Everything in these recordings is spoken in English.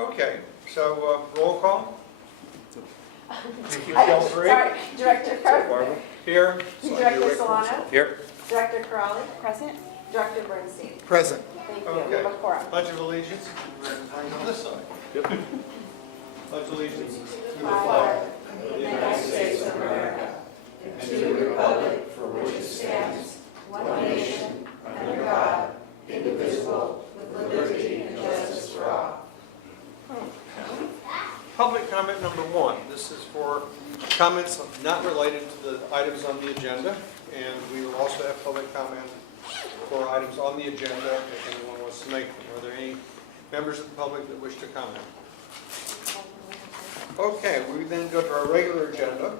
Okay, so roll call. Sorry, Director Carpenter. Here. Director Solano. Here. Director Corrali. Present. Director Bernstein. Present. Thank you. We Okay. have a quorum. Pledge of allegiance. On this side. Yep. Pledge allegiance to the Flag flag of the United States of America and to the republic for which it stands, one nation, under God, indivisible, with liberty and justice for all. Public comment number one. This is for comments not related to the items on the agenda, and we will also have public comment for items on the agenda if anyone wants to make them. Are there any members of the public that wish to comment? Okay, we then go to our regular agenda.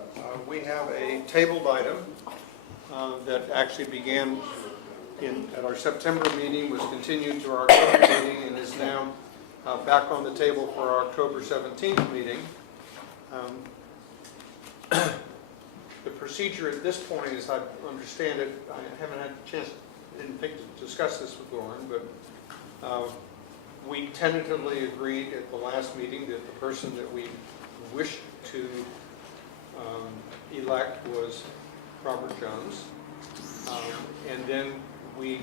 We have a tabled item that actually began at our September meeting, was continued to our October meeting, and is now back on the table for our October 17th meeting. The procedure at this point, as I understand it, I haven't had a chance, didn't think to discuss this with Lauren, but we tentatively agreed at the last meeting that the person that we wished to elect was Robert Jones. And then we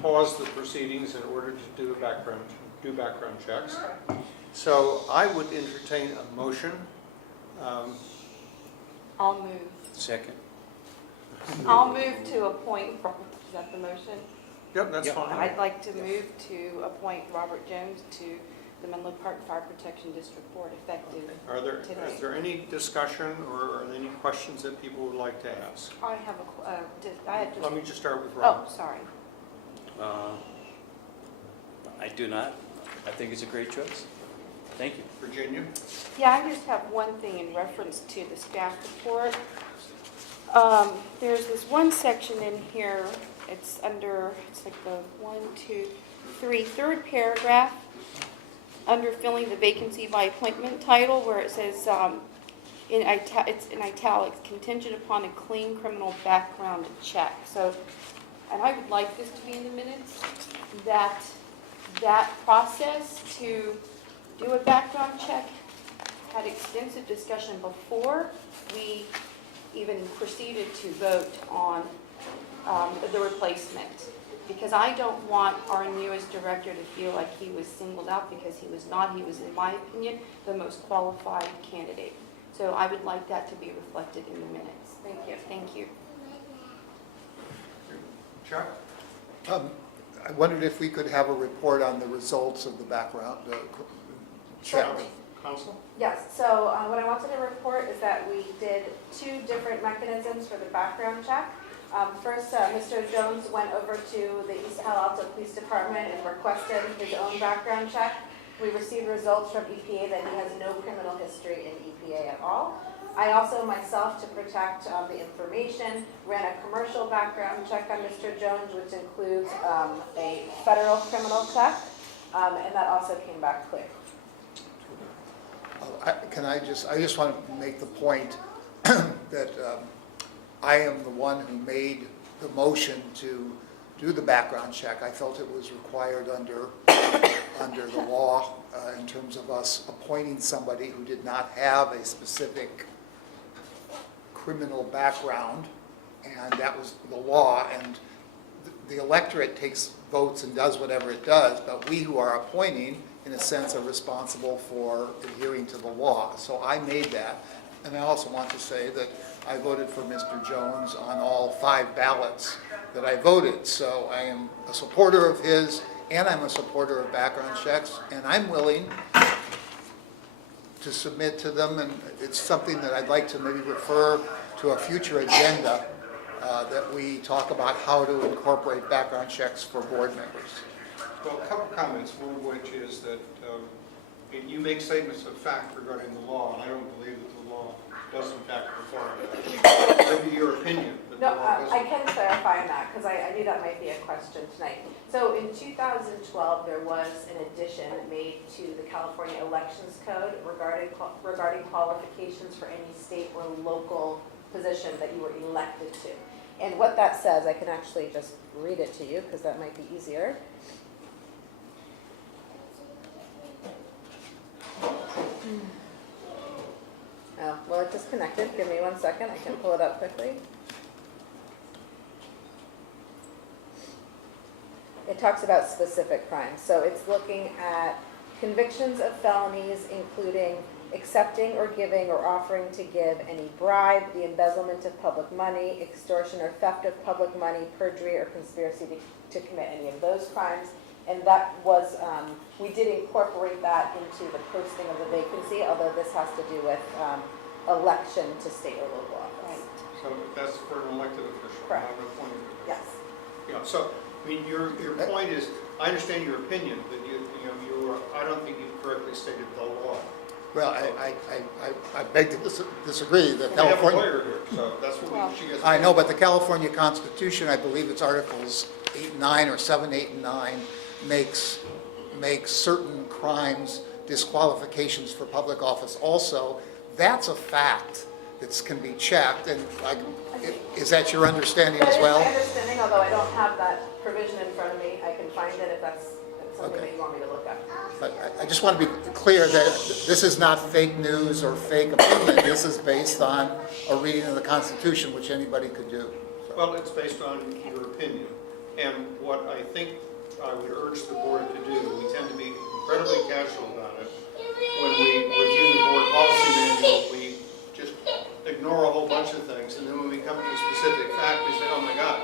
paused the proceedings in order to do background checks. So I would entertain a motion. I'll move. Second. I'll move to appoint, is that the motion? Yep, that's Yep. fine. I'd like to move to appoint Robert Jones to the Menlo Park Fire Protection District Board effective. Is there any discussion or are there any questions that people would like to ask? I have I had just, Let me just start with oh, Rob. sorry. I do not. I think it's a great choice. Thank you. Virginia? Yeah, I just have one thing in reference to the staff report. There's this one section in here, it's like the 1, 2, 3, third paragraph, under filling the vacancy by appointment title, where it says, it's in italics, contingent upon a clean criminal background check. So, and I would like this to be in the minutes, that process to do a background check had extensive discussion before we even proceeded to vote on the replacement. Because I don't want our newest director to feel like he was singled out, because he was not. He was, in my opinion, the most qualified candidate. So I would like that to be reflected in the minutes. Thank you. Thank you. Chuck? I wondered if we could have a report on the results of the background check. Counsel? Yes, so what I wanted to report is that we did 2 different mechanisms for the background check. First, Mr. Jones went over to the East Palo Alto Police Department and requested his own background check. We received results from EPA that he has no criminal history in EPA at all. I also, myself, to protect the information, ran a commercial background check on Mr. Jones, which includes a federal criminal check, and that also came back clear. I just want to make the point that I am the one who made the motion to do the background check. I felt it was required under the law in terms of us appointing somebody who did not have a specific criminal background, and that was the law. And the electorate takes votes and does whatever it does, but we who are appointing, in a sense, are responsible for adhering to the law. So I made that. And I also want to say that I voted for Mr. Jones on all 5 ballots that I voted. So I am a supporter of his, and I'm a supporter of background checks, and I'm willing to submit to them, and it's something that I'd like to maybe refer to a future agenda that we talk about how to incorporate background checks for board members. Well, a couple comments, one of which is that you make statements of fact regarding the law, and I don't believe that the law does in fact require that. Maybe your opinion, but the No, law doesn't. I can clarify on that, because I knew that might be a question tonight. So in 2012, there was an addition made to the California Elections Code regarding qualifications for any state or local position that you were elected to. And what that says, I can actually just read it to you, because that might be easier. Oh, well, it disconnected. Give me 1 second. I can pull it up quickly. It talks about specific crimes. So it's looking at convictions of felonies, including accepting or giving or offering to give any bribe, the embezzlement of public money, extortion or theft of public money, perjury or conspiracy to commit any of those crimes. And that was, we did incorporate that into the posting of the vacancy, although this has to do with election to state or local office. So that's for an elected official, not Correct. an appointed official. Yes. Yeah, so, I mean, your point is, I understand your opinion, but I don't think you've correctly stated the law. Well, I beg to disagree. The We have a California, lawyer here, so that's what she gets. I know, but the California Constitution, I believe it's Articles 8 and 9 or 7, 8, and 9, makes certain crimes disqualifications for public office also. That's a fact that can be checked, and is that your understanding as That is my well? understanding, although I don't have that provision in front of me. I can find it if that's something Okay. that you want me to look at. But I just want to be clear that this is not fake news or fake opinion. This is based on a reading of the Constitution, which anybody could do. So, Well, it's based on your opinion. And what I think I would urge the board to do, we tend to be incredibly casual about it. When we review the board policy manual, we just ignore a whole bunch of things. And then when we come to a specific fact, we say, oh my God,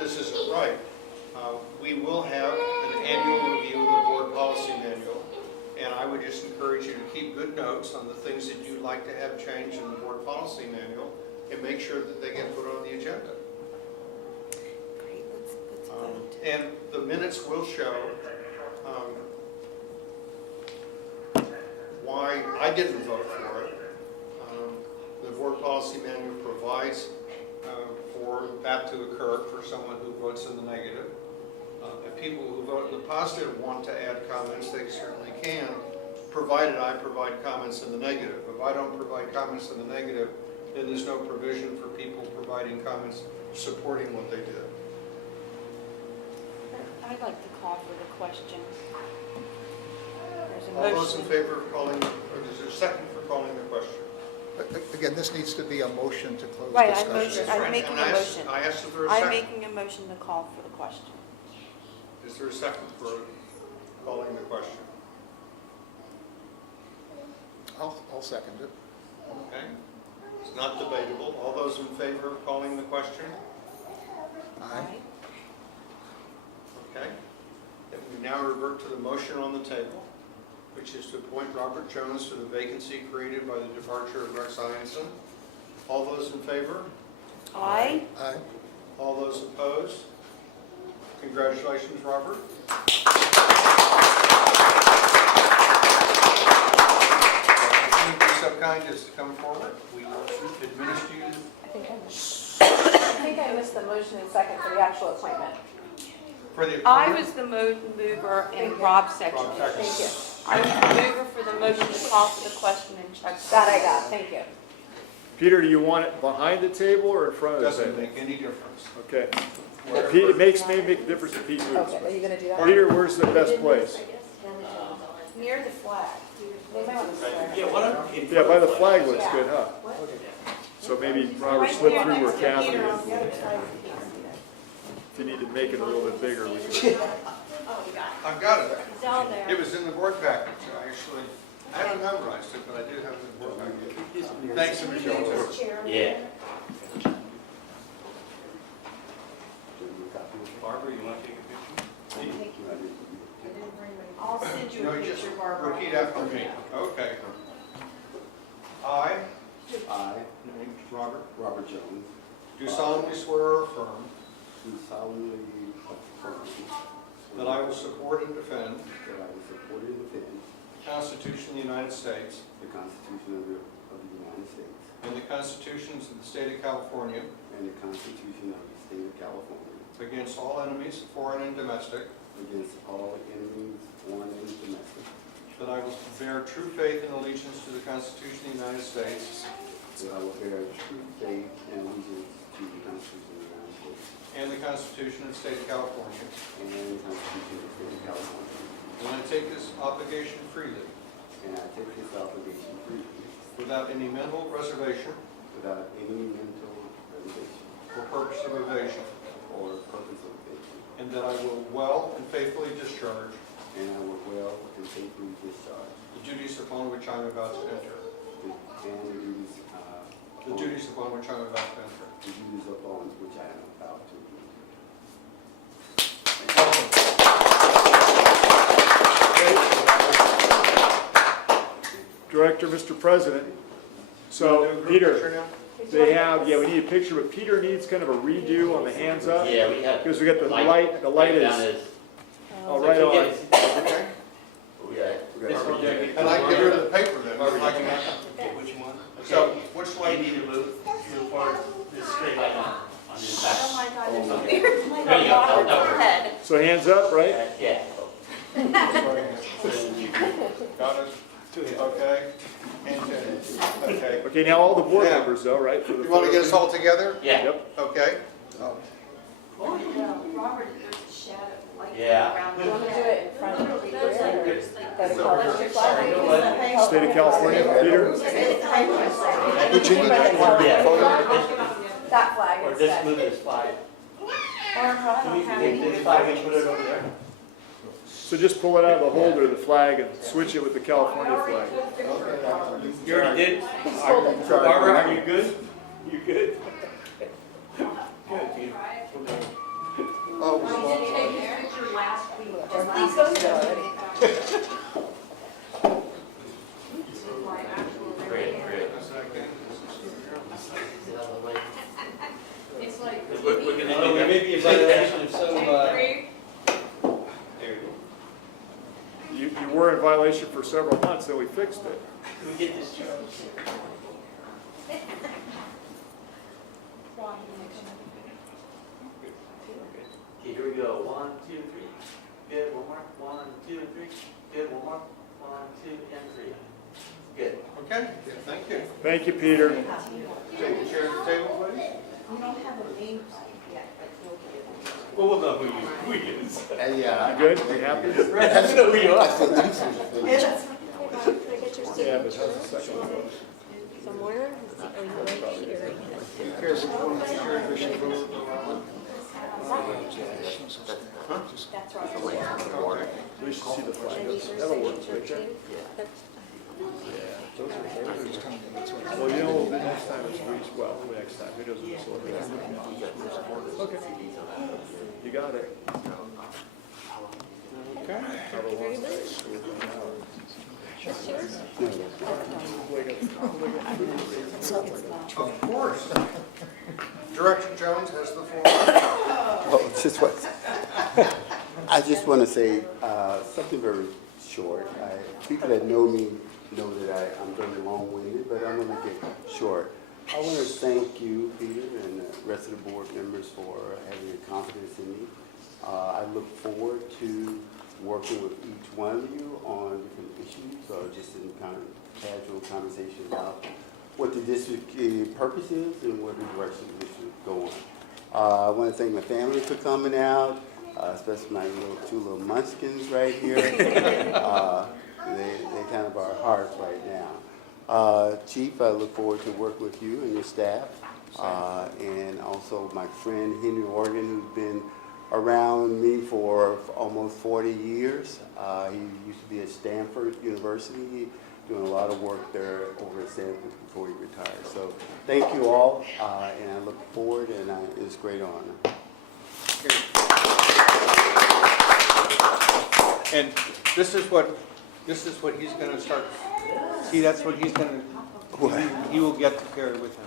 this isn't right. We will have an annual review of the board policy manual. And I would just encourage you to keep good notes on the things that you'd like to have changed in the board policy manual and make sure that they get put on the agenda. Great, let's vote. And the minutes will show why I didn't vote for it. The board policy manual provides for that to occur for someone who votes in the negative. If people who vote in the positive want to add comments, they certainly can, provided I provide comments in the negative. If I don't provide comments in the negative, then there's no provision for people providing comments supporting what they did. I'd like to call for the question. There's a All those in motion. favor of calling, or is there a second for calling the question? but again, this needs to be a motion to close Right, discussion. I'm Right, making and a I asked- motion. I asked if there was a I'm second. making a motion to call for the question. Is there a second for calling the question? I'll second it. Okay. It's not debatable. All those in favor of calling the question? Aye. Okay. Then we now revert to the motion on the table, which is to appoint Robert Jones to the vacancy created by the departure of Rex Ianson. All those in favor? Aye. Aye. All those opposed? Congratulations, Robert. If you'd be so kind as to come forward, we will administer you I think I missed the motion and second for the actual appointment. for the I appointment. was the mover Thank and you. Rob seconded. Rob seconded. Thank you. I was the mover for the motion to call for the question and Chuck. That I got, thank you. Peter, do you want it behind the table or in front of the Doesn't table? make any difference. Okay. Well, Pete, it may make a difference if Pete moves. Okay, are you gonna do that? Peter, where's the best place? Near the flag. They might want to swear. Yeah, by the flag looks good, huh? So maybe Robert slip through where Catherine is. If you need to make it a little bit bigger, we can. I've got it. It's down there. It was in the board package, actually. I haven't memorized it, but I do have it in the board package. Thanks, Michelle. Yeah. Barbara, you want to take a picture? I'll send you No, a you just picture, Barbara. repeat after me. Okay. I, I, Robert, Robert Jones, do solemnly swear or affirm do solemnly affirm that I will support and defend that I will support and defend the Constitution of the United States the Constitution of the United States and the constitutions of the state of California and the Constitution of the State of California against all enemies, foreign and domestic, against all enemies, foreign and domestic, that I will bear true faith and allegiance to the Constitution of the United States that I will bear true faith and allegiance to the Constitution of the United States and the Constitution of the state of California, and the Constitution of the State of California, and I take this obligation freely and I take this obligation freely without any mental reservation without any mental reservation or purpose of evasion, or purpose of evasion, and that I will well and faithfully discharge and I will well and faithfully discharge the duties upon which I am about to enter. the duties Upon which I am about to enter. the duties upon which I am about to enter. Director, Mr. President, so Peter, they have, yeah, we need a picture, but Peter needs kind of a redo on the hands up. Yeah, we have. Because we got the light down is, as- oh, right on. Okay. We got. And I can get rid of the paper then. Which one? So, which You way? need to move forward this straight line on this back. Oh my God, it's There you go. No, head. So hands up, right? Yeah. Got it? Okay. And, okay. Okay, now all the board Yeah. members though, right? for the You want to photo. get us all together? Yeah. Yep. Okay. Robert, there's a shadow light Yeah. around. You want to do it in front of the people? State of California, Peter? Would you need that one Yeah. photo? That flag Or just instead. move this flag. Can we Take this flag and put it over there. So just pull it out of the holder, the flag, and switch it with the California flag. You already did? Barbara, are you good? You good? Good, Peter. Oh, I did take a picture last week. Just Please go my actual. Great, great. It's like. We're gonna do that. Maybe a violation of some, Agree. there you go. You were in violation for several months, then we fixed it. Can we get this chart? Okay, here we go. 1, 2, 3. Good, one more. 1, 2, and 3. Good, one more. 1, 2, and 3. Good. Okay, thank you. Thank you, Peter. Take the chair at the table, please. You don't have a name yet, but you'll get it. Well, we'll know who you is. You good? You happy? That's who we are. Yeah, but how's the second one? Somewhere? Or you right here? Here's one of the chairs we should move around. That's right. We should see the flag. That'll work, picture. Well, you know, the next time it's reached, well, the next time, it doesn't slow down. Okay. You got it. Okay. Of course. Director Jones has the floor. Oh, just what? I just want to say something very short. People that know me know that I'm very long-winded, but I'm going to get short. I want to thank you, Peter, and the rest of the board members for having your confidence in me. I look forward to working with each one of you on different issues, or just in kind of casual conversation about what the district purpose is and what direction the district go on. I want to thank my family for coming out, especially my two little munchkins right here. They kind of are hearts right now. Chief, I look forward to working with you and your staff, and also my friend Henry Organ, who's been around me for almost 40 years. He used to be at Stanford University, doing a lot of work there over at Stanford before he retired. So thank you all, and I look forward, and it's a great honor. And this is what he's going to start. See, that's what he's going to. He will get to carry with him.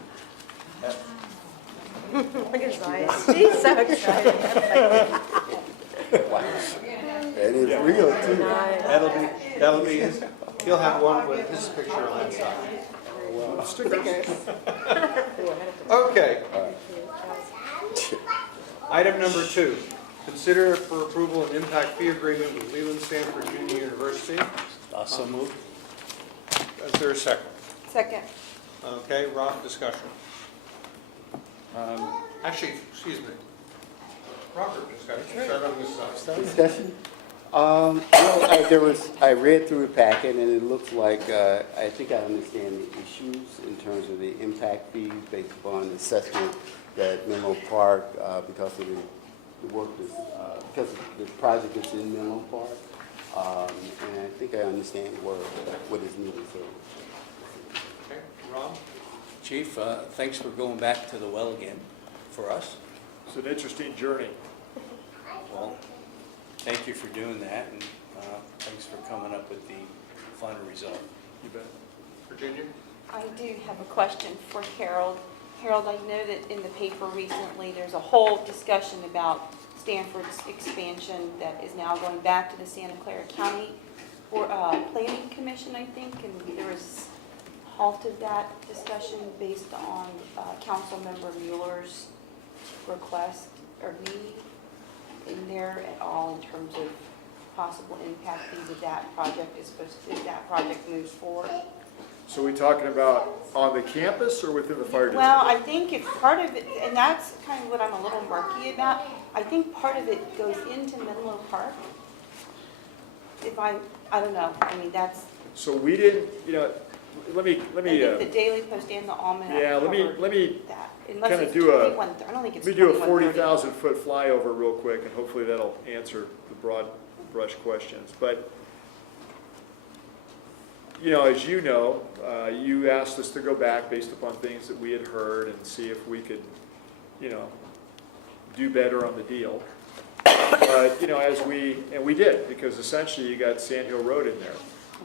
Look at his eyes. He's so excited. And it's real too. That'll be his. He'll have one with his picture on that side. Stickers. Okay. Item number 2. Consider for approval an impact fee agreement with Leland Stanford Junior University. So moved. Is there a second? Second. Okay, Rob, discussion. Actually, excuse me. Robert, discussion. Start on this side. Discussion? I read through the packet, and it looks like, I think I understand the issues in terms of the impact fees based upon the assessment that Menlo Park, because of the work is, because the project is in Menlo Park. And I think I understand what is needed, so. Okay, Ron? Chief, thanks for going back to the well again for us. It's an interesting journey. Well, thank you for doing that, and thanks for coming up with the final result. You bet. Virginia? I do have a question for Harold. Harold, I know that in the paper recently, there's a whole discussion about Stanford's expansion that is now going back to the Santa Clara County Planning Commission, I think, and there was halted that discussion based on Councilmember Mueller's request or need. In there at all in terms of possible impact fees if that project is supposed to, if that project moves forward? So we talking about on the campus or within the fire district? Well, I think if part of it, and that's kind of what I'm a little murky about, I think part of it goes into Menlo Park. If I don't know, I mean, that's, So we didn't, let me, I think the Daily Post and the Almanac yeah, let me that. Unless kinda it's do a- 21, I don't think it's let me do a 2130. 40,000-foot flyover real quick, and hopefully that'll answer the broad brush questions. But, as you know, you asked us to go back based upon things that we had heard and see if we could, do better on the deal. But, and we did, because essentially you got Sand Hill Road in there,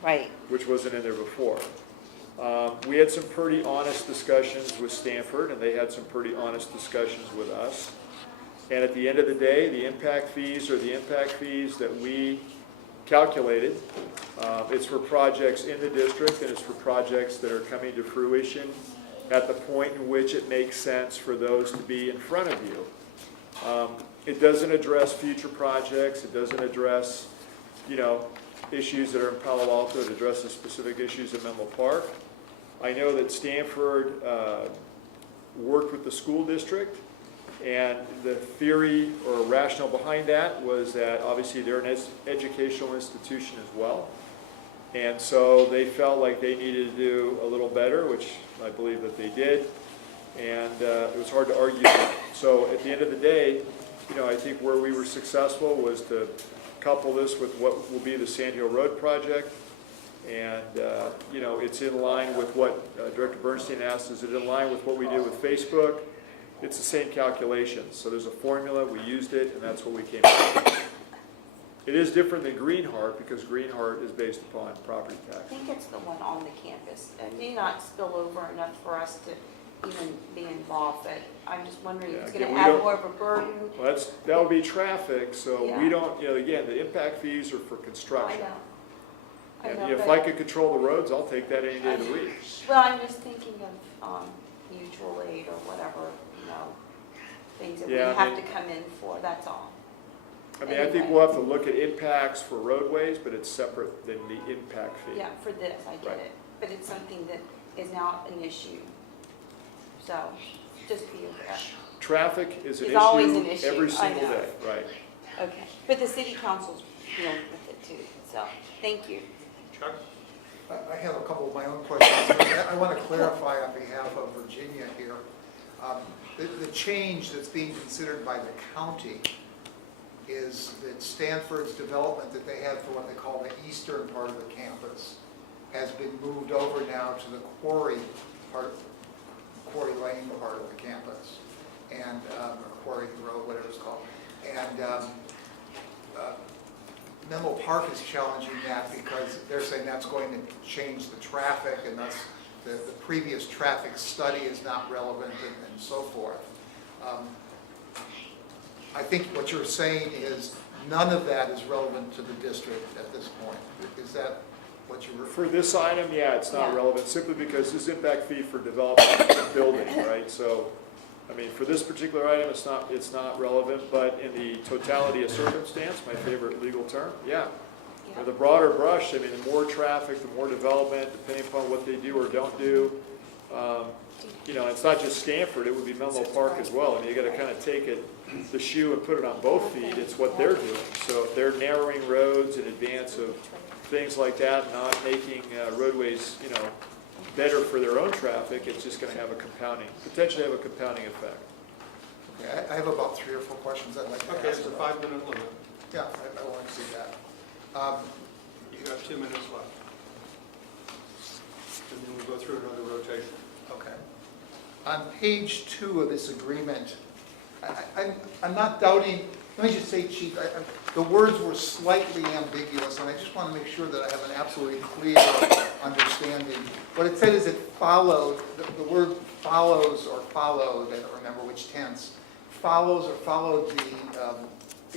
Right. which wasn't in there before. We had some pretty honest discussions with Stanford, and they had some pretty honest discussions with us. And at the end of the day, the impact fees are the impact fees that we calculated. It's for projects in the district, and it's for projects that are coming to fruition at the point in which it makes sense for those to be in front of you. It doesn't address future projects. It doesn't address, issues that are in Palo Alto. It addresses specific issues in Menlo Park. I know that Stanford worked with the school district, and the theory or rationale behind that was that obviously they're an educational institution as well. And so they felt like they needed to do a little better, which I believe that they did. And it was hard to argue that. So at the end of the day, I think where we were successful was to couple this with what will be the Sand Hill Road project. And, it's in line with what Director Bernstein asked, is it in line with what we did with Facebook? It's the same calculations. So there's a formula, we used it, and that's what we came up with. It is different than Greenheart, because Greenheart is based upon property I tax. think it's the one on the campus. It may not spill over enough for us to even be involved, but I'm just wondering if Yeah, it's going again, to we add don't- more of a burden. Well, that would be traffic, so Yeah. we don't, again, the impact fees are for I construction. know. I And know, if but- I could control the roads, I'll take that any day of the week. Well, I'm just thinking of mutual aid or whatever, things that we Yeah, I have to mean- come in for, that's all. I mean, I think we'll have to look at impacts for roadways, but it's separate than the impact fee. Yeah, for this, I get Right. it. But it's something that is now an issue. So, just be aware. Traffic is an It's always an issue issue, every I single know. day, right? Okay. But the city council's dealing with it too, so, thank you. Chuck? I have a couple of my own questions. I want to clarify on behalf of Virginia here. The change that's being considered by the county is that Stanford's development that they had for what they call the eastern part of the campus has been moved over now to the Quarry Lane part of the campus, and or Quarry Road, whatever it's called. And Menlo Park is challenging that because they're saying that's going to change the traffic, and thus the previous traffic study is not relevant, and so forth. I think what you're saying is none of that is relevant to the district at this point. Is that what you were? For this item, yeah, it's not Yeah. relevant, simply because this impact fee for development of the building, right? So, I mean, for this particular item, it's not relevant, but in the totality of circumstance, my favorite legal term, yeah. Yeah. For the broader brush, I mean, the more traffic, the more development, depending upon what they do or don't do, you know, it's not just Stanford, it would be Menlo Park as well. And you gotta kind of take it, the shoe and put it on both feet, it's what they're doing. So if they're narrowing roads in advance of things like that, not making roadways, you know, better for their own traffic, it's just gonna have a potentially have a compounding effect. Okay, I have about 3 or 4 questions I'd like to ask. Okay, it's a about. 5-minute limit. Yeah, I want to see that. You got 2 minutes left. And then we'll go through another rotation. Okay. On page 2 of this agreement, I'm not doubting, let me just say, Chief, the words were slightly ambiguous, and I just want to make sure that I have an absolutely clear understanding. What it said is it followed, the word follows or followed, I don't remember which tense, follows or followed the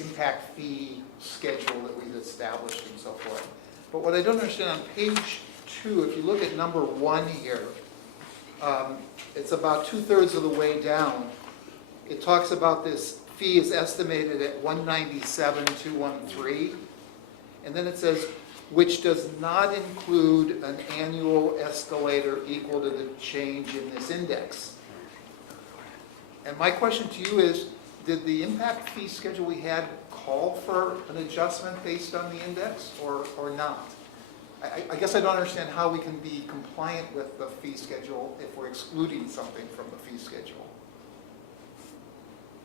impact fee schedule that we've established and so forth. But what I don't understand on page 2, if you look at number 1 here, it's about 2/3 of the way down. It talks about this fee is estimated at $197,213, and then it says, which does not include an annual escalator equal to the change in this index. And my question to you is, did the impact fee schedule we had call for an adjustment based on the index or not? I guess I don't understand how we can be compliant with the fee schedule if we're excluding something from the fee schedule.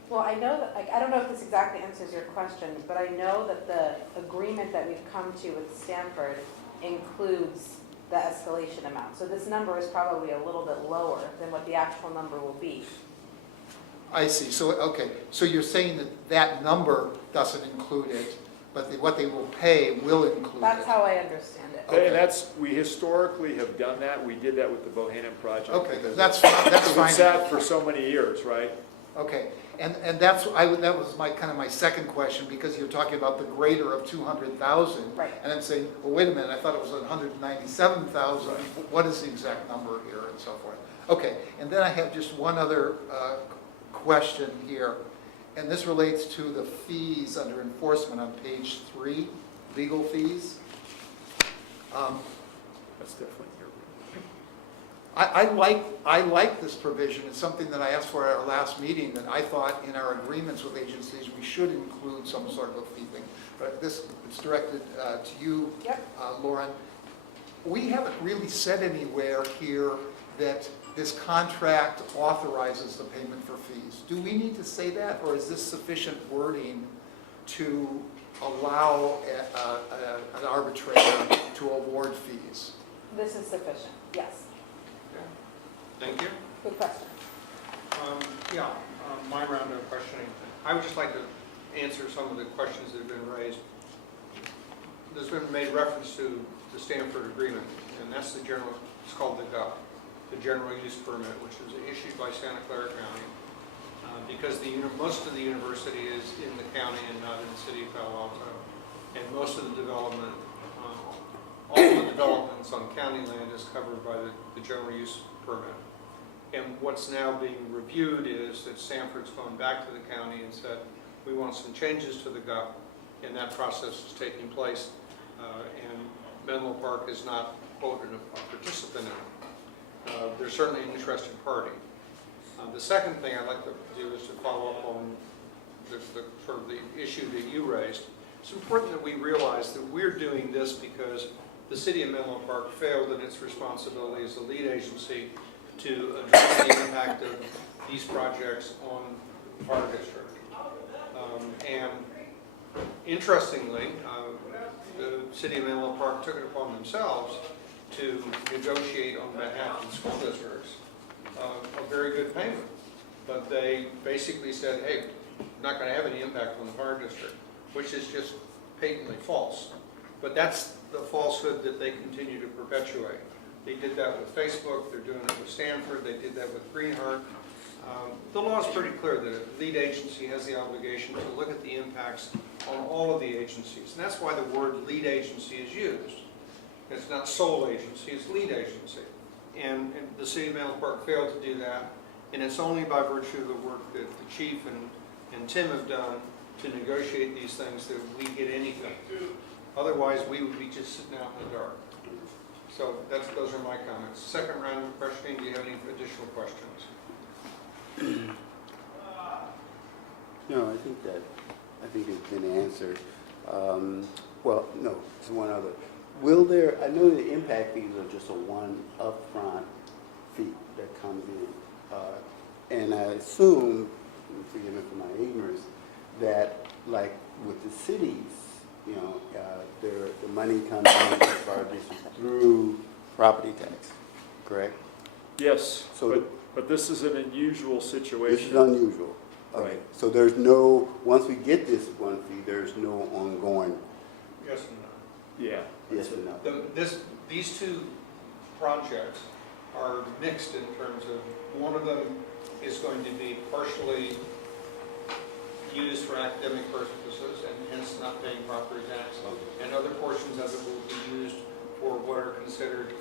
Well, I know that, like, I don't know if this exactly answers your question, but I know that the agreement that we've come to with Stanford includes the escalation amount. So this number is probably a little bit lower than what the actual number will be. I see. So, okay. So you're saying that that number doesn't include it, but what they will pay will include it. That's how I understand it. Okay. And we historically have done that. We did that with the Bohannon project. Okay, because that's fine. That's It's fine. been sat for so many years, right? Okay, and that was my second question, because you're talking about the greater of 200,000. Right. And I'm saying, well, wait a minute, I thought it was 197,000. What is the exact number here and so forth? Okay, and then I have just one other question here, and this relates to the fees under enforcement on page 3, legal fees. That's definitely your. I like this provision. It's something that I asked for at our last meeting, that I thought in our agreements with agencies, we should include some sort of a fee thing. But it's directed to you, Yep. Lauren. We haven't really said anywhere here that this contract authorizes the payment for fees. Do we need to say that, or is this sufficient wording to allow an arbitrator to award fees? This is sufficient, yes. Thank you. Good question. My round of questioning. I would just like to answer some of the questions that have been raised. There's been made reference to the Stanford agreement, and that's it's called the GUP, the General Use Permit, which is issued by Santa Clara County, because most of the university is in the county and not in the city of Palo Alto, and most of the development, all the developments on county land is covered by the General Use Permit. And what's now being reviewed is that Stanford's gone back to the county and said, we want some changes to the GUP, and that process is taking place. And Menlo Park is not, quote, a participant in it. They're certainly an interested party. The second thing I'd like to do is to follow up on the sort of the issue that you raised. It's important that we realize that we're doing this because the city of Menlo Park failed in its responsibility as the lead agency to address the impact of these projects on our district. And interestingly, the city of Menlo Park took it upon themselves to negotiate on behalf of the school districts a very good payment. But they basically said, hey, not going to have any impact on the fire district, which is just patently false. But that's the falsehood that they continue to perpetuate. They did that with Facebook, they're doing it with Stanford, they did that with Greenheart. The law is pretty clear that a lead agency has the obligation to look at the impacts on all of the agencies. And that's why the word lead agency is used. It's not sole agency, it's lead agency. And the city of Menlo Park failed to do that. And it's only by virtue of the work that the chief and Tim have done to negotiate these things that we get anything. Otherwise, we would be just sitting out in the dark. So those are my comments. Second round of questioning, do you have any additional questions? No, I think it's been answered. Well, no, there's one other. Will there, I know the impact fees are just a one upfront fee that comes in. And I assume, and forgive me for my ignorance, that like with the cities, you know, the money comes in as far as through property tax, correct? Yes, So but this is an unusual situation. this is unusual. Okay. Right. So there's no, once we get this one fee, there's no ongoing Yes and no. Yeah. yes and no. These two projects are mixed in terms of, one of them is going to be partially used for academic purposes and hence not paying property tax. And other portions of it will be used for what are considered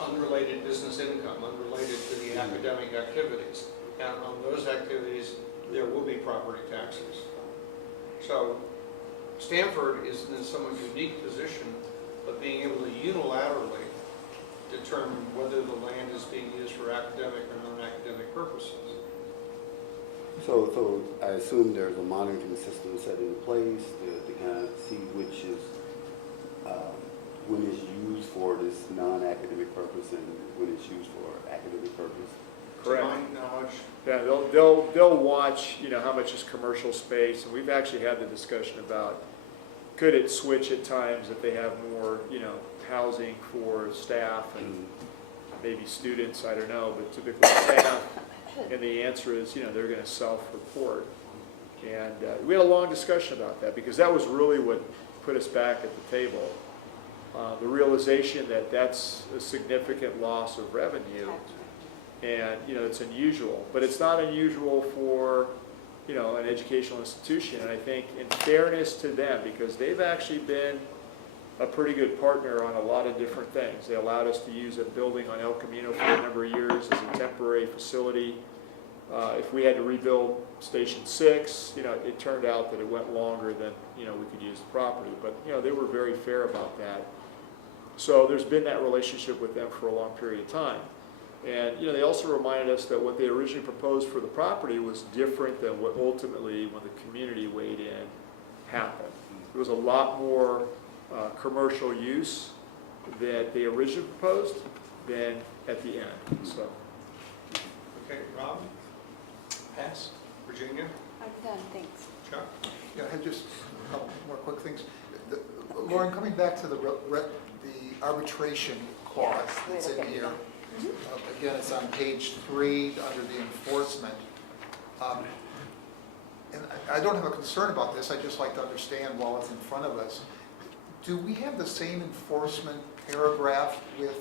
unrelated business income, unrelated to the academic activities. And on those activities, there will be property taxes. So Stanford is in a somewhat unique position of being able to unilaterally determine whether the land is being used for academic or non-academic purposes. So I assume there's a monitoring system set in place to kind of see which is, when it's used for this non-academic purpose and when it's used for academic purpose. Correct. To my knowledge, Yeah, they'll watch, you know, how much is commercial space, and we've actually had the discussion about, could it switch at times if they have more, you know, housing for staff and maybe students, I don't know, but typically staff. And the answer is, you know, they're going to self-report. And we had a long discussion about that because that was really what put us back at the table. The realization that that's a significant loss of revenue. And, you know, it's unusual, but it's not unusual for, you know, an educational institution. And I think in fairness to them, because they've actually been a pretty good partner on a lot of different things. They allowed us to use a building on El Camino for a number of years as a temporary facility. If we had to rebuild Station 6, you know, it turned out that it went longer than, you know, we could use the property. But, you know, they were very fair about that. So there's been that relationship with them for a long period of time. And, you know, they also reminded us that what they originally proposed for the property was different than what ultimately, when the community weighed in, happened. There was a lot more commercial use that they originally proposed than at the end, so. okay, Rob? Pass. Virginia? I'm done, thanks. Chuck? Yeah, I had just a couple more quick things. Lauren, coming back to the arbitration clause Yeah, that's we in look at here. it. Again, it's on page 3 under the enforcement. And I don't have a concern about this, I'd just like to understand while it's in front of us. Do we have the same enforcement paragraph with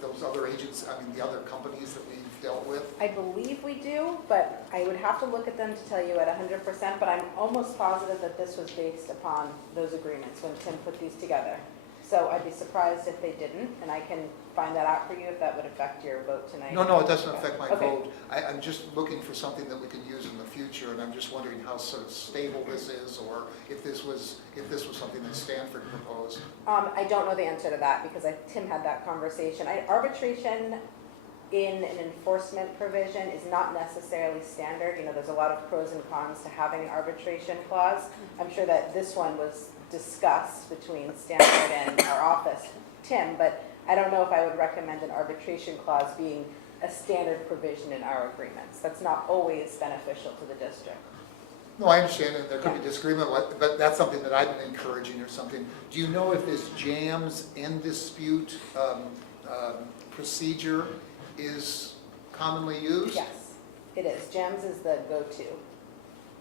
those other agents, I mean, the other companies that we've dealt with? I believe we do, but I would have to look at them to tell you at 100%, but I'm almost positive that this was based upon those agreements when Tim put these together. So I'd be surprised if they didn't, and I can find that out for you if that would affect your vote tonight. No, it doesn't affect my Okay. vote. I'm just looking for something that we could use in the future, and I'm just wondering how sort of stable this is, or if this was something that Stanford proposed. I don't know the answer to that because Tim had that conversation. Arbitration in an enforcement provision is not necessarily standard. You know, there's a lot of pros and cons to having an arbitration clause. I'm sure that this one was discussed between Stanford and our office, Tim, but I don't know if I would recommend an arbitration clause being a standard provision in our agreements. That's not always beneficial to the district. No, I understand, and there could be disagreement, but that's something that I've been encouraging or something. Do you know if this JAMS end dispute procedure is commonly used? Yes, it is. GEMS is the go-to.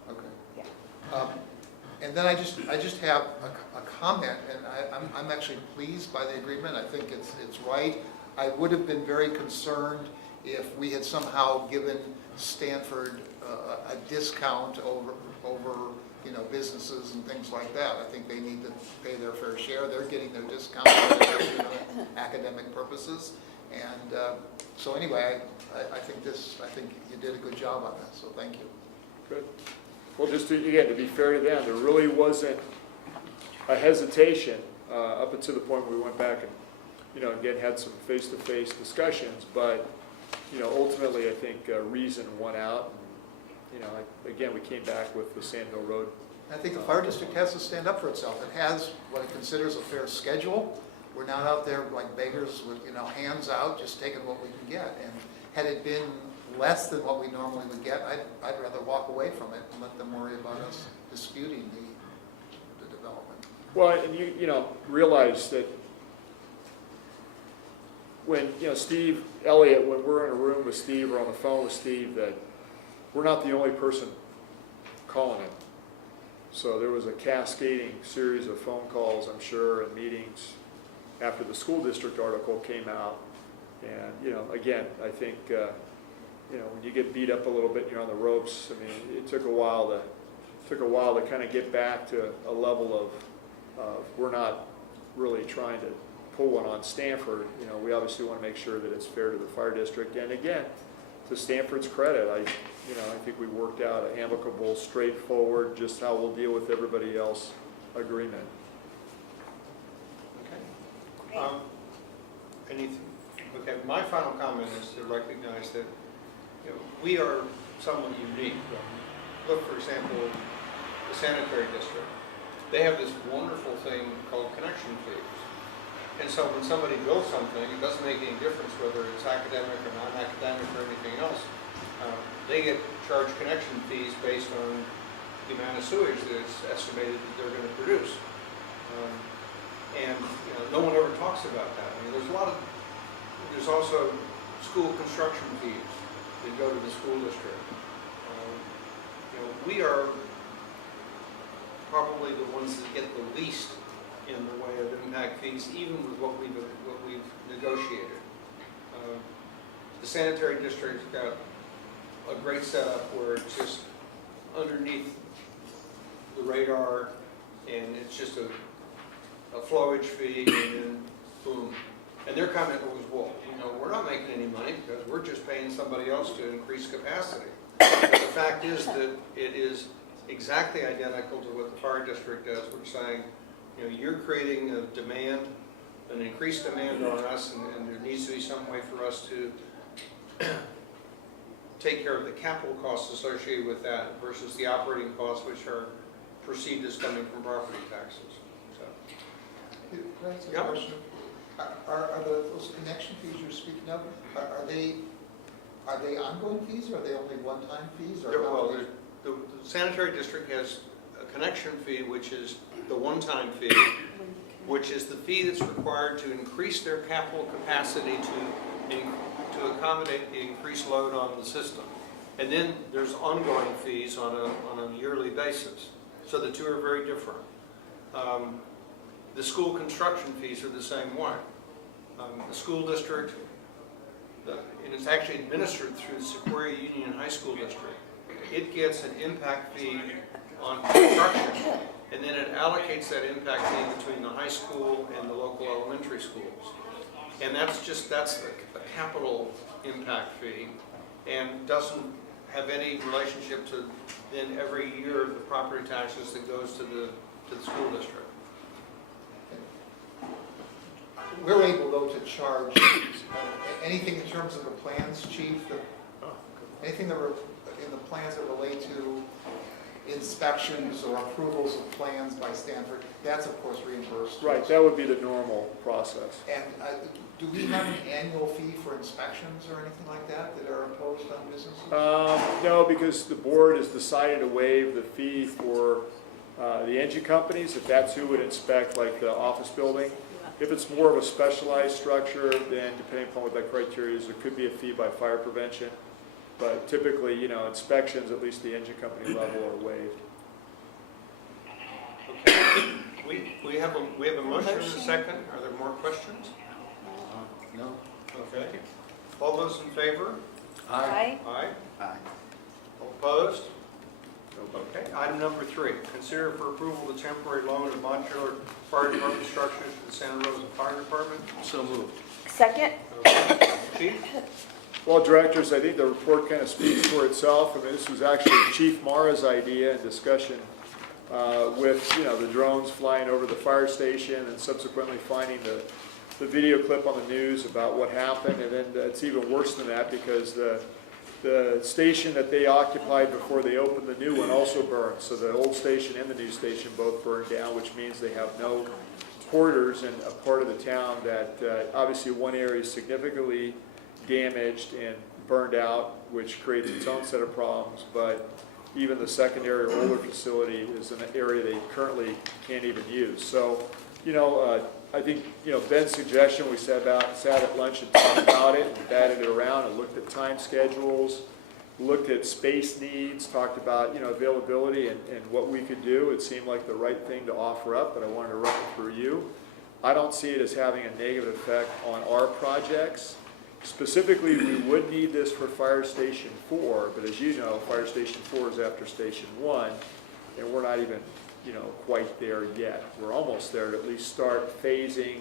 Okay. Yeah. And then I just have a comment, and I'm actually pleased by the agreement. I think it's right. I would have been very concerned if we had somehow given Stanford a discount over you know, businesses and things like that. I think they need to pay their fair share. They're getting their discount for you know, academic purposes. And so anyway, I think you did a good job on that. So thank you. Good. Well, just to, again, to be fair to them, there really wasn't a hesitation up until the point where we went back and, again, had some face-to-face discussions, but, ultimately, I think reason won out. And, again, we came back with the Sand Hill Road. I think the fire district has to stand up for itself. It has what it considers a fair schedule. We're not out there like beggars with, hands out, just taking what we can get. And had it been less than what we normally would get, I'd rather walk away from it and let them worry about us disputing the development. Well, and you realize that when, Steve Elliott, when we're in a room with Steve or on the phone with Steve, that we're not the only person calling him. So there was a cascading series of phone calls, I'm sure, and meetings after the school district article came out. And, again, I think, when you get beat up a little bit and you're on the ropes, I mean, it took a while to kind of get back to a level of we're not really trying to pull one on Stanford. We obviously want to make sure that it's fair to the fire district. And again, to Stanford's credit, I think we worked out an amicable, straightforward, just how we'll deal with everybody else agreement. Okay. Anything? Okay, my final comment is to recognize that we are somewhat unique. Look, for example, the sanitary district. They have this wonderful thing called connection fees. And so when somebody builds something, it doesn't make any difference whether it's academic or non-academic or anything else. They get charged connection fees based on the amount of sewage that is estimated that they're going to produce. And no one ever talks about that. I mean, there's also school construction fees that go to the school district. We are probably the ones that get the least in the way of impact fees, even with what we've negotiated. The sanitary district's got a great setup where it's just underneath the radar, and it's just a flowage fee, and then boom. And their comment was, well, we're not making any money because we're just paying somebody else to increase capacity. But the fact is that it is exactly identical to what the fire district does. We're saying, you're creating a demand, an increased demand on us, and there needs to be some way for us to take care of the capital costs associated with that versus the operating costs, which are perceived as coming from property taxes. So, Can I ask a Yep. question? Are those connection fees you're speaking of, are they ongoing fees, or are they only one-time fees? Or well, the sanitary district has a connection fee, which is the one-time fee, which is the fee that's required to increase their capital capacity to accommodate the increased load on the system. And then there's ongoing fees on a yearly basis. So the two are very different. The school construction fees are the same way. The school district, and it's actually administered through the Sequoia Union High School District. It gets an impact fee on construction, and then it allocates that impact fee between the high school and the local elementary schools. And that's a capital impact fee, and doesn't have any relationship to then every year the property taxes that goes to the school district. We're able, though, to charge anything in terms of the plans, Chief, anything that were in the plans that relate to inspections or approvals of plans by Stanford, that's of course reimbursed. Right, that would be the normal process. And do we have an annual fee for inspections or anything like that are imposed on businesses? No, because the board has decided to waive the fee for the engine companies, if that's who would inspect, like the office building. If it's more of a specialized structure, then depending upon what that criteria is, there could be a fee by fire prevention. But typically, inspections, at least the engine company level, are waived. Okay. We have a motion and a second. Are there more questions? No? Okay. All those in favor? Aye. Aye. Aye. All opposed? Okay. Item number 3, consider for approval the temporary loan of modular fire department structures to the Santa Rosa Fire Department. So moved. Second? Okay. Chief? Well, directors, I think the report kind of speaks for itself. I mean, this was actually Chief Mara's idea and discussion with, the drones flying over the fire station and subsequently finding the video clip on the news about what happened. And then it's even worse than that because the station that they occupied before they opened the new one also burned. So the old station and the new station both burned down, which means they have no quarters in a part of the town that obviously one area is significantly damaged and burned out, which creates its own set of problems. But even the secondary or older facility is an area they currently can't even use. So, I think, Ben's suggestion, we sat at lunch and talked about it and batted it around and looked at time schedules, looked at space needs, talked about, availability and what we could do. It seemed like the right thing to offer up, but I wanted to run it through you. I don't see it as having a negative effect on our projects. Specifically, we would need this for Fire Station 4, but as you know, Fire Station 4 is after Station 1, and we're not even, quite there yet. We're almost there to at least start phasing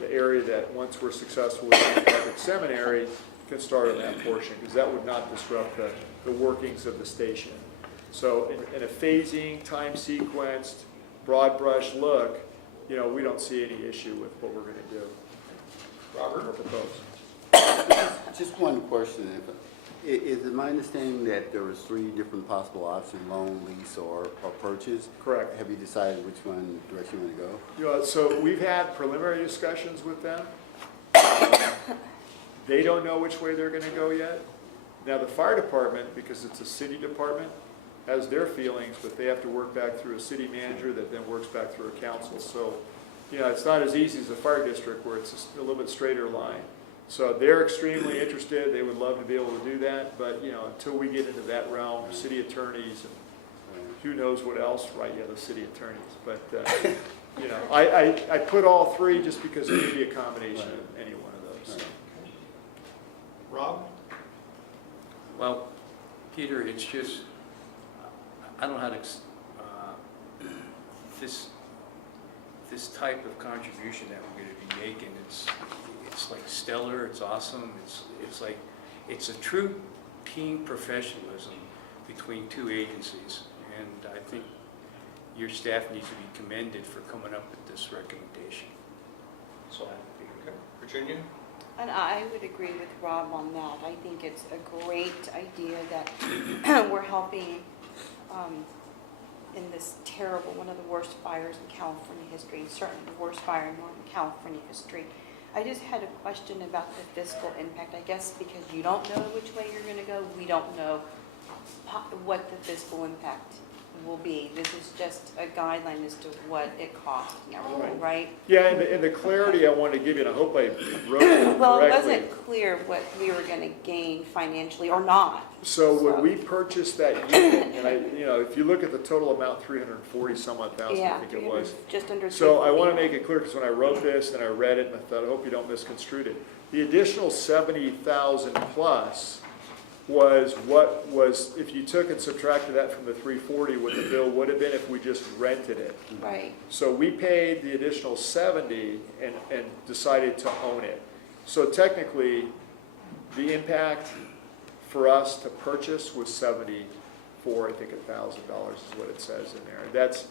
the area that once we're successful with the Catholic Seminary, can start on that portion, because that would not disrupt the workings of the station. So in a phasing, time sequenced, broad brush look, we don't see any issue with what we're going to do. Robert? Or propose. Just one question. Is it my understanding that there was 3 different possible options, loan, lease, or purchase? Correct. Have you decided which direction you want to go? So we've had preliminary discussions with them. They don't know which way they're going to go yet. Now, the fire department, because it's a city department, has their feelings, but they have to work back through a city manager that then works back through a council. So, it's not as easy as the fire district where it's a little bit straighter line. So they're extremely interested. They would love to be able to do that, but until we get into that realm, city attorneys and who knows what else, right? Yeah, the city attorneys. But I put all 3 just because it could be a combination of any one of those. Rob? Well, Peter, it's just, I don't know how to, this type of contribution that we're going to be making, it's like stellar, it's awesome, it's a true team professionalism between 2 agencies, and I think your staff needs to be commended for coming up with this recommendation. So, okay. Virginia? And I would agree with Rob on that. I think it's a great idea that we're helping in this terrible, one of the worst fires in California history, and certainly the worst fire in Northern California history. I just had a question about the fiscal impact. I guess because you don't know which way you're going to go, we don't know what the fiscal impact will be. This is just a guideline as to what it costs and everything, right? Yeah, and the clarity I wanted to give you, and I hope I wrote it Well, it correctly. wasn't clear what we were going to gain financially or not. So when we purchased that unit, and if you look at the total amount, 340 some odd thousand, I think it was. Just under. So I want to 350. make it clear, because when I wrote this and I read it, and I thought, I hope you don't misconstrue it. The additional 70,000 plus was what was, if you took and subtracted that from the 340, what the bill would have been if we just rented it. Right. So we paid the additional 70 and decided to own it. So technically, the impact for us to purchase was $74,000, I think, $1,000 is what it says in there. That's,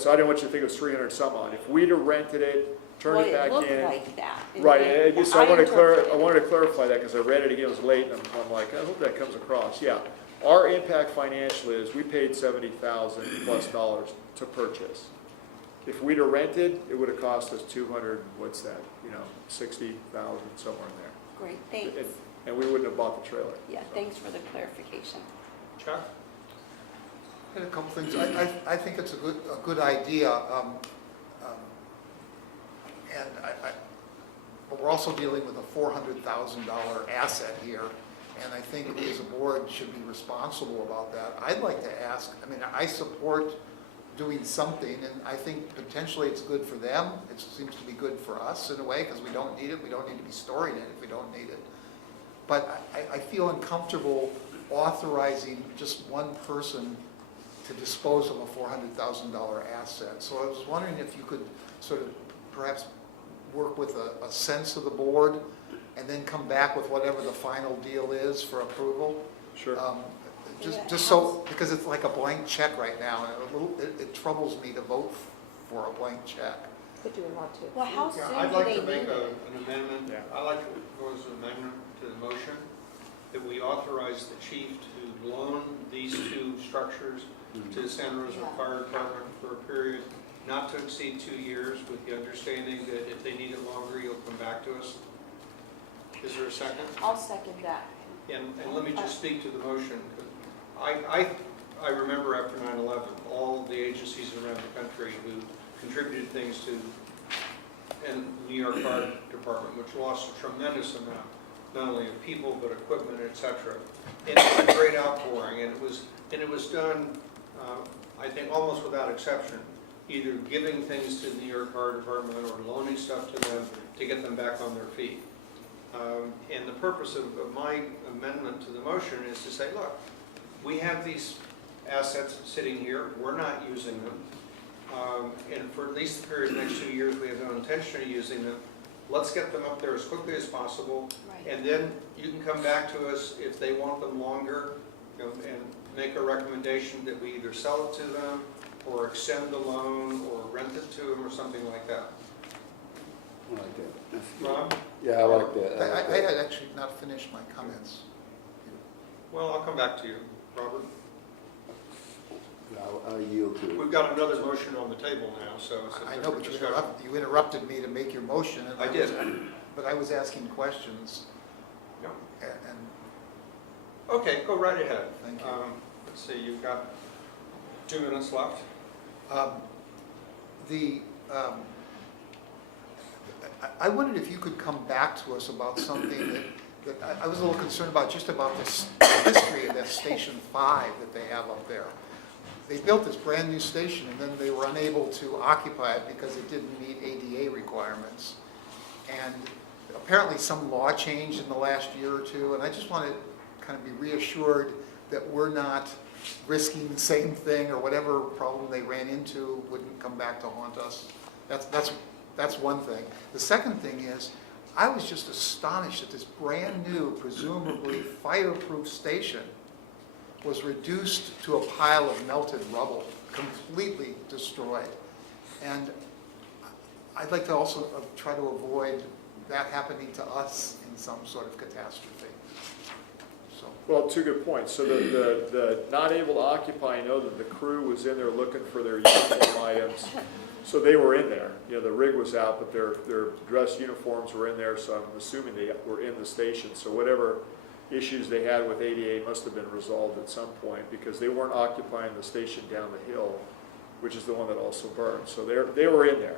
so I didn't want you to think it was 300 some odd. If we'd have rented it, turned it back in. Well, it looked like that. Right, and so I wanted interpreted to clarify that because I read it again, it was late, and I'm like, I hope that comes across. Yeah, our impact financially is we paid $70,000 plus to purchase. If we'd have rented, it would have cost us 200, what's that, 60,000, somewhere in there. Great, thanks. And we wouldn't have bought the trailer. Yeah, thanks for the clarification. Chuck? And a couple things. I think it's a good idea. But we're also dealing with a $400,000 asset here, and I think we as a board should be responsible about that. I'd like to ask, I support doing something, and I think potentially it's good for them. It seems to be good for us in a way, because we don't need it. We don't need to be storing it if we don't need it. But I feel uncomfortable authorizing just one person to dispose of a $400,000 asset. So I was wondering if you could sort of perhaps work with a sense of the board and then come back with whatever the final deal is for approval. Sure. Just so, because it's like a blank check right now, and it troubles me to vote for a blank check. But do we want to? Well, how Yeah, soon I'd do like they to make need it? an amendment. Yeah. I'd like to propose an amendment to the motion that we authorize the chief to loan these two structures to the Santa Rosa Yeah. Fire Department for a period not to exceed 2 years, with the understanding that if they need it longer, he'll come back to us. Is there a second? I'll second that. And let me just speak to the motion. I remember after 9/11, all the agencies around the country who contributed things to, and the New York Fire Department, which lost a tremendous amount, not only of people, but equipment, et cetera. And it was a great outpouring, and it was done, I think, almost without exception, either giving things to the New York Fire Department or loaning stuff to them to get them back on their feet. And the purpose of my amendment to the motion is to say, look, we have these assets sitting here, we're not using them. And for at least the period of the next 2 years, we have no intention of using them. Let's get them up there as quickly as possible. Right. And then you can come back to us if they want them longer, you know, and make a recommendation that we either sell it to them or extend the loan or rent it to them or something like that. I like that. That's good. Rob? Yeah, I like that. I like I that. had actually not finished my comments. Well, I'll come back to you, Robert. I'll yield to it. We've got another motion on the table now, so it's a I know, different but discussion. you interrupted me to make your motion. And I did. But I was asking questions, Yeah. and Okay, go right ahead. Thank you. Let's see, you've got 2 minutes left. I wondered if you could come back to us about something that I was a little concerned about, just about this history of that Station 5 that they have up there. They built this brand-new station, and then they were unable to occupy it because it didn't meet ADA requirements. And apparently some law changed in the last year or two, and I just want to kind of be reassured that we're not risking the same thing, or whatever problem they ran into wouldn't come back to haunt us. That's one thing. The second thing is, I was just astonished that this brand-new, presumably fireproof station was reduced to a pile of melted rubble, completely destroyed. And I'd like to also try to avoid that happening to us in some sort of catastrophe. So, Well, two good points. So the not able to occupy, I know that the crew was in there looking for their uniform items. So they were in there. You know, the rig was out, but their dress uniforms were in there, so I'm assuming they were in the station. So whatever issues they had with ADA must have been resolved at some point, because they weren't occupying the station down the hill, which is the one that also burned. So they were in there.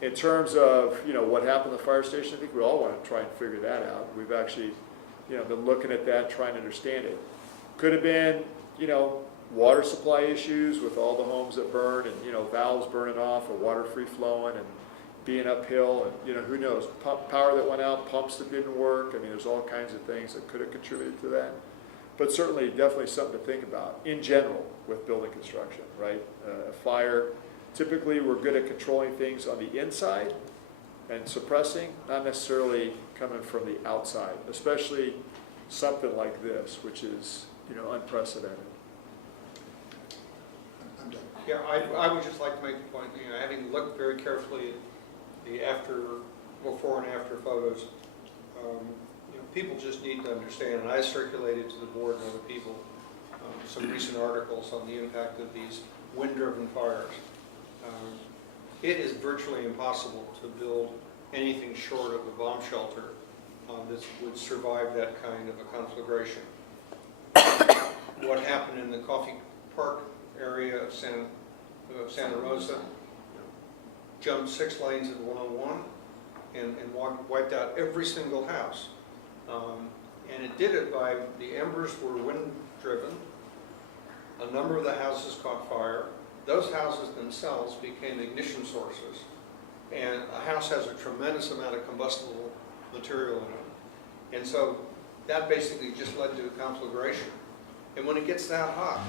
In terms of, you know, what happened at the fire station, I think we all want to try and figure that out. We've actually, you know, been looking at that, trying to understand it. Could have been, you know, water supply issues with all the homes that burned, and, you know, valves burning off or water free flowing and being uphill, and, you know, who knows, power that went out, pumps that didn't work. I mean, there's all kinds of things that could have contributed to that. But certainly, definitely something to think about in general with building construction, right? A fire, typically we're good at controlling things on the inside and suppressing, not necessarily coming from the outside, especially something like this, which is, you know, unprecedented. I'm done. Yeah, I would just like to make the point, you know, having looked very carefully at the before and after photos, you know, people just need to understand, and I circulated to the board and other people some recent articles on the impact of these wind-driven fires. It is virtually impossible to build anything short of a bomb shelter that would survive that kind of a conflagration. What happened in the Coffee Park area of Santa Rosa, jumped 6 lanes at 101 and wiped out every single house. And it did it by, the embers were wind-driven. A number of the houses caught fire. Those houses themselves became ignition sources. And a house has a tremendous amount of combustible material in it. And so that basically just led to a conflagration. And when it gets that hot,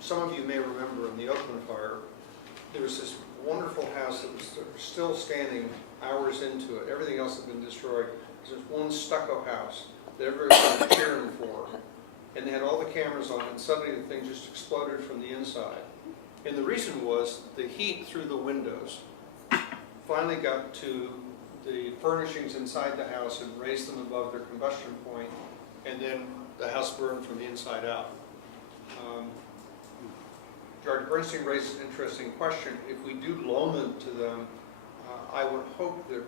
some of you may remember in the Oakland fire, there was this wonderful house that was still standing hours into it. Everything else had been destroyed. There's this one stucco house that everybody was cheering for. And they had all the cameras on, and suddenly the thing just exploded from the inside. And the reason was the heat through the windows finally got to the furnishings inside the house and raised them above their combustion point, and then the house burned from the inside out. George Bernstein raised an interesting question. If we do loan them to them, I would hope that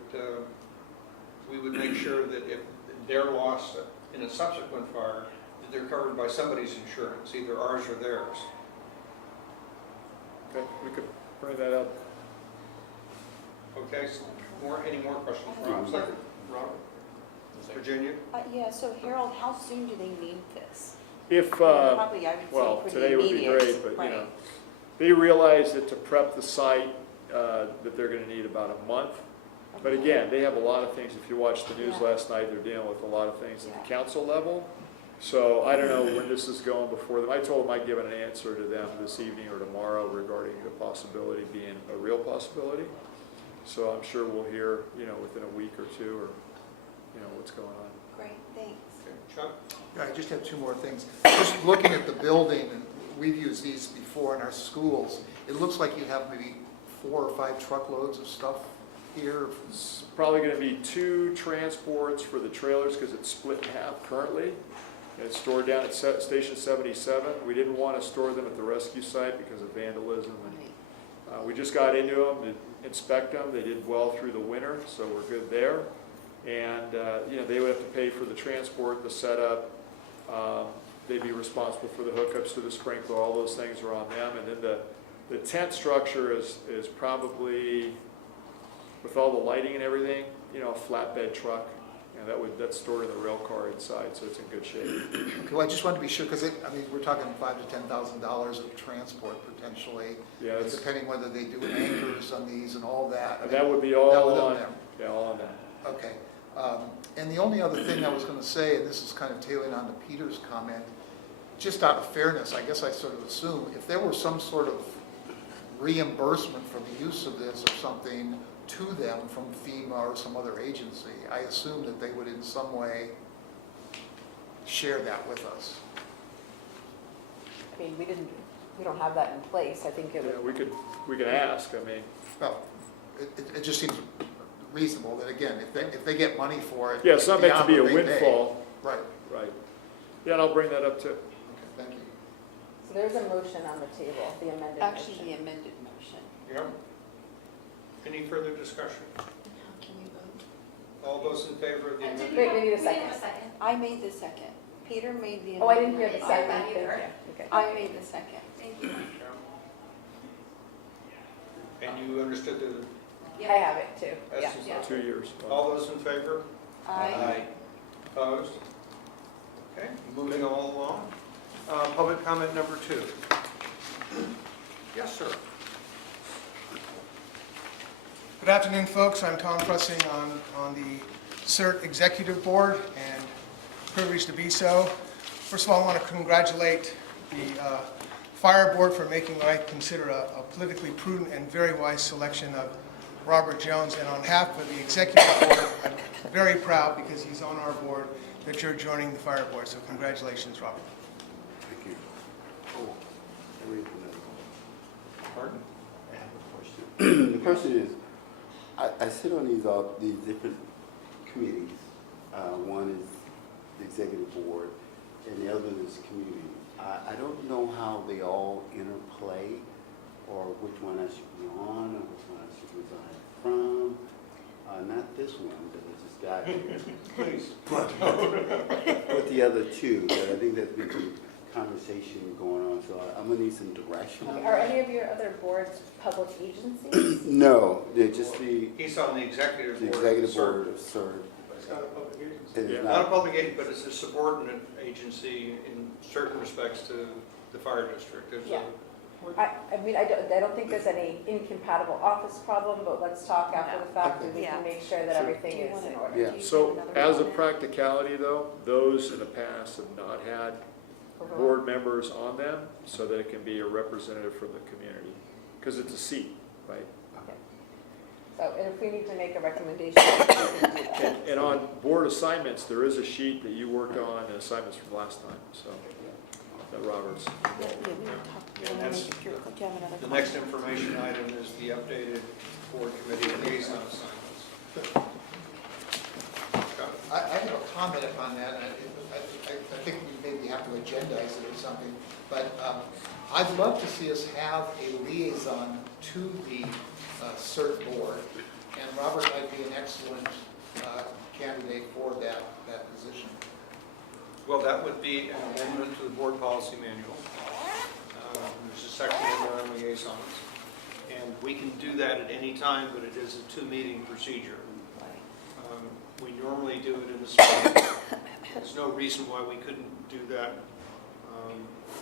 we would make sure that if they're lost in a subsequent fire, that they're covered by somebody's insurance, either ours or theirs. Okay, we could bring that up. Okay, so any more questions? Rob, second. Robert? Virginia? Yeah, so Harold, how soon do they need this? If, Probably, I would say well, pretty today would be immediate, great, but, you know, right. they realize that to prep the site, that they're gonna need about a month. But again, they have a lot of things, if you watched the news Yeah. last night, they're dealing with a lot of things at the Yeah. council level. So I don't know when this is going before them. I told them I'd give an answer to them this evening or tomorrow regarding the possibility being a real possibility. So I'm sure we'll hear, you know, within a week or two, or, you know, what's going on. Great, thanks. Okay, Chuck? Yeah, I just have two more things. Just looking at the building, and we've used these before in our schools, it looks like you have maybe 4 or 5 truckloads of stuff here. It's probably gonna be 2 transports for the trailers, because it's split in half currently. It's stored down at Station 77. We didn't want to store them at the rescue site because of vandalism. And, we just got into them to inspect them. They did well through the winter, so we're good there. And, you know, they would have to pay for the transport, the setup. They'd be responsible for the hookups to the sprinkler. All those things are on them. And then the tent structure is probably, with all the lighting and everything, you know, a flatbed truck. And that's stored in the rail car inside, so it's in good shape. Okay, well, I just wanted to be sure, because I mean, we're talking $5,000 to $10,000 of transport potentially, Yeah, it's, depending whether they do anchors on these and all that. and that would be That all would on, them. yeah, all on them. Okay. And the only other thing I was going to say, and this is kind of tailing on to Peter's comment, just out of fairness, I guess I sort of assume, if there were some sort of reimbursement for the use of this or something to them from FEMA or some other agency, I assume that they would in some way share that with us. I mean, we don't have that in place. I think it Yeah, would, we could ask, I mean, Well, it just seems reasonable that, again, if they get money for it. yeah, it's not meant to beyond be a what they pay- windfall, Right. right. Yeah, and I'll bring that up too. Okay, thank you. so there's a motion on the table, the amended motion. Actually, the amended motion. Yeah. Any further discussion? How can you vote? All those in favor of the amendment? Wait, we need a second. I made the second. Peter made the amendment. Oh, I didn't hear the motion. second, thank you. Okay. I made the second. Thank you. And you understood the I have it too, yeah. essence of it? 2 years. All those in favor? I Opposed? Okay, moving all along. Public comment number 2. Yes, sir. Good afternoon, folks. I'm Tom Frussing on the CERT Executive Board, and privileged to be so. First of all, I want to congratulate the Fire Board for making what I consider a politically prudent and very wise selection of Robert Jones. And on behalf of the Executive Board, I'm very proud, because he's on our board, that you're joining the Fire Board. So congratulations, Robert. Thank you. Oh, there is another one. Pardon? I have a question. The question is, I sit on these different committees. One is the executive board, and the other is community. I don't know how they all interplay, or which one I should be on, or which one I should resign from. Not this one that I just got here, Please. but the other two. But I think there's been some conversation going on, so I'm gonna need some direction. on Are that. any of your other boards public agencies? No, they're just the He's on the executive board. executive sir. board of CERT. It's not a public agency. It is Yeah. Not a public agency, but it's a subordinate agency in certain respects to the fire district. It's a- Yeah. I mean, I don't think there's any incompatible office problem, but let's talk after the fact, and we Yeah. can make sure that Sure. everything Do you is want in to- order. Yeah. do you So want another as a comment? practicality though, those in the past have not had Uh-huh. board members on them, so that it can be a representative from the community, because it's a seat, right? Okay. So and if we need to make a recommendation, we can do that. And on board assignments, there is a sheet that you worked on, assignments from last time, so, that Robert's. Yeah, we will talk, And that's- do you have another The comment? next information item is the updated board committee liaison assignments. I have a comment upon that, and I think we maybe have to agendize it or something, but I'd love to see us have a liaison to the CERT board, and Robert might be an excellent candidate for that position. Well, that would be an amendment to the board policy manual. There's a section on liaisons. And we can do that at any time, but it is a two-meeting procedure. We normally do it in the spring. There's no reason why we couldn't do that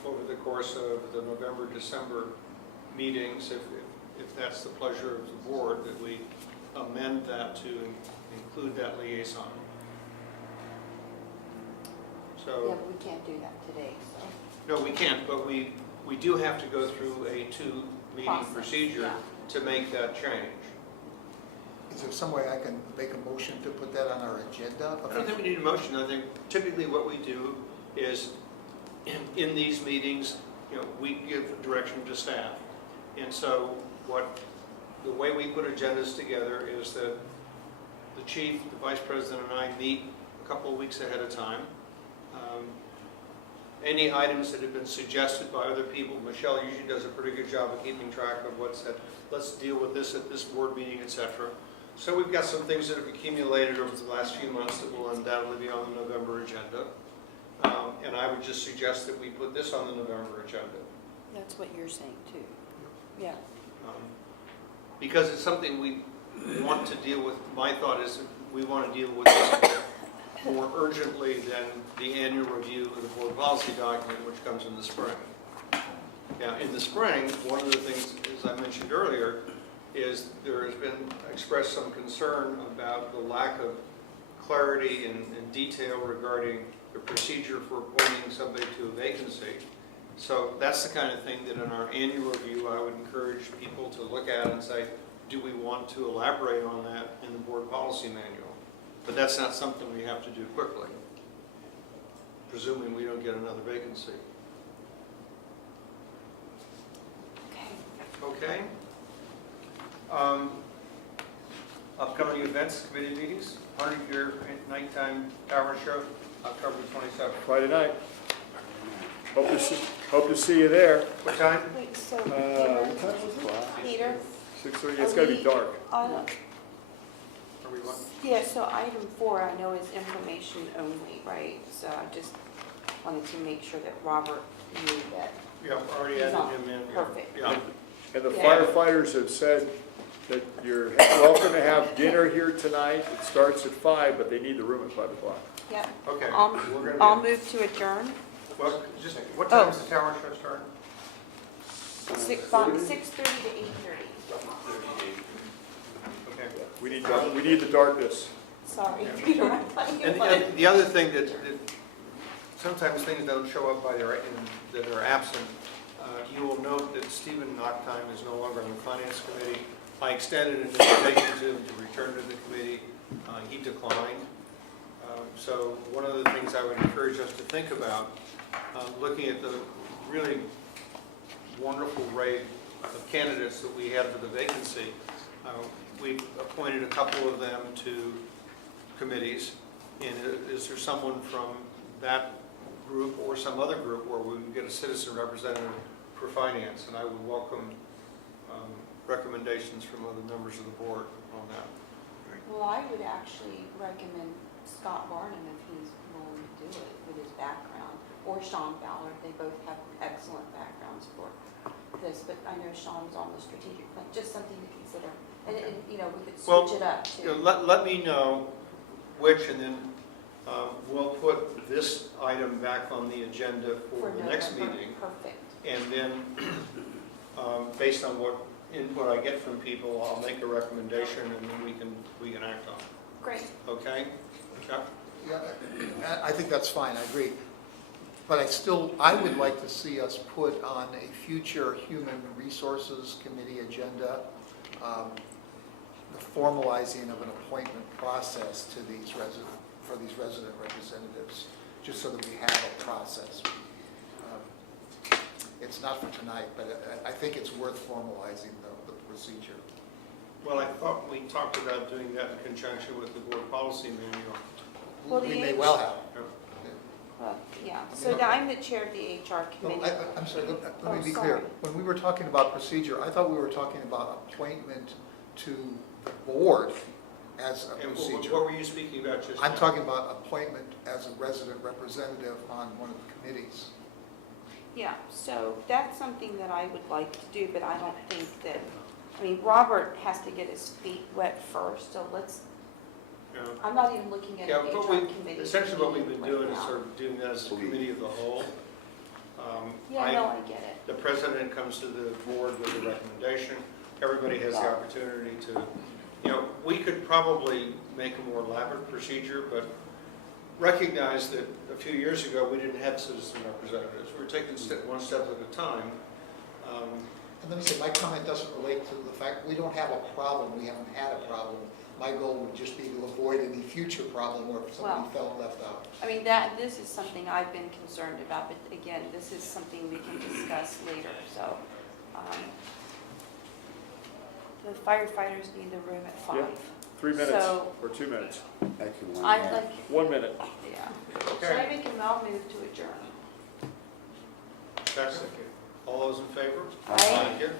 over the course of the November, December meetings, if that's the pleasure of the board, that we amend that to include that liaison. Yeah, So, but we can't do that today, so. no, we can't, but we do have to go through a two-meeting Process, procedure yeah. to make that change. Is there some way I can make a motion to put that on our agenda? I don't think we need a motion. I think typically what we do is, in these meetings, we give direction to staff. And so the way we put agendas together is that the chief, the vice president, and I meet a couple of weeks ahead of time. Any items that have been suggested by other people, Michelle usually does a pretty good job of keeping track of what's said. Let's deal with this at this board meeting, etc. So we've got some things that have accumulated over the last few months that will undoubtedly be on the November agenda. And I would just suggest that we put this on the November agenda. That's what you're saying too. Yeah. Because it's something we want to deal with. My thought is that we want to deal with this more urgently than the annual review of the board policy document, which comes in the spring. Now, in the spring, one of the things, as I mentioned earlier, is there has been expressed some concern about the lack of clarity and detail regarding the procedure for appointing somebody to a vacancy. So that's the kind of thing that in our annual review, I would encourage people to look at and say, do we want to elaborate on that in the board policy manual? But that's not something we have to do quickly, presuming we don't get another vacancy. Okay. Upcoming events, committee meetings, 100-year nighttime tower show, October 27th. Friday night. Hope to see you there. What time? Wait, so What time was it? Peter, 6:30, it's gotta be dark. I Are we what? yeah, so item 4 I know is information only, right? So I just wanted to make sure that Robert knew that. Yeah, I've already He's added on. him in. Perfect. Yeah. And the Yeah. firefighters have said that you're welcome to have dinner here tonight. It starts at 5, but they need the room at 5 o'clock. Yep. Okay. We're I'll gonna move to adjourn. well, just, what time Oh. is the tower show start? 6:30 to 8:30. Okay. We need the darkness. Sorry, Yeah. Peter, I thought you And wanted. the other thing that sometimes things don't show up that are absent, you will note that Stephen Nocktime is no longer on the finance committee. I extended an invitation to him to return to the committee. He declined. So one of the things I would encourage us to think about, looking at the really wonderful array of candidates that we had for the vacancy, we've appointed a couple of them to committees. And is there someone from that group or some other group where we can get a citizen representative for finance? And I would welcome recommendations from other members of the board on that. Well, I would actually recommend Scott Barnum if he's willing to do it with his background, or Sean Fowler. They both have excellent backgrounds for this, but I know Sean's on the strategic plan, just something to consider. And we could Well, switch it up too. Let me know which, and then we'll put this item back on the agenda for the next November. meeting. Perfect. And then, based on what input I get from people, I'll make a recommendation and then we can act on it. Great. Okay? Chuck? Yeah, I think that's fine, I agree. But I would like to see us put on a future Human Resources Committee agenda, the formalizing of an appointment process to these for these resident representatives, just so that we have a process. It's not for tonight, but I think it's worth formalizing the procedure. Well, I thought we talked about doing that in conjunction with the board policy manual. Well, We the may H- well have. Yeah, so now I'm the chair of the HR No, committee. I'm sorry, let Oh, me be clear. sorry. When we were talking about procedure, I thought we were talking about appointment to the board as a And procedure. what were you speaking about just now? I'm talking about appointment as a resident representative on one of the committees. Yeah, so that's something that I would like to do, but I don't think that, I mean, Robert has to get his feet wet first, so let's, Yeah. I'm not even looking at Yeah, an but HR committee. essentially what we've been right doing is now. sort of doing that as a committee of the whole. Yeah, no, I get it. The president comes to the board with a recommendation. Everybody has the opportunity to, we could probably make a more elaborate procedure, but recognize that a few years ago, we didn't have citizen representatives. We were taking one step at a time. And let me say, my comment doesn't relate to the fact, we don't have a problem, we haven't had a problem. My goal would just be to avoid any future problem where somebody Well- felt left out. I mean, this is something I've been concerned about, but again, this is something we can discuss later, so. The firefighters need the room at 5. Yeah. 3 minutes So- or 2 minutes. Actually, one I'd half. like, 1 minute. yeah. Should I make a move to adjourn? Second. All those in favor? Aye. Thank you.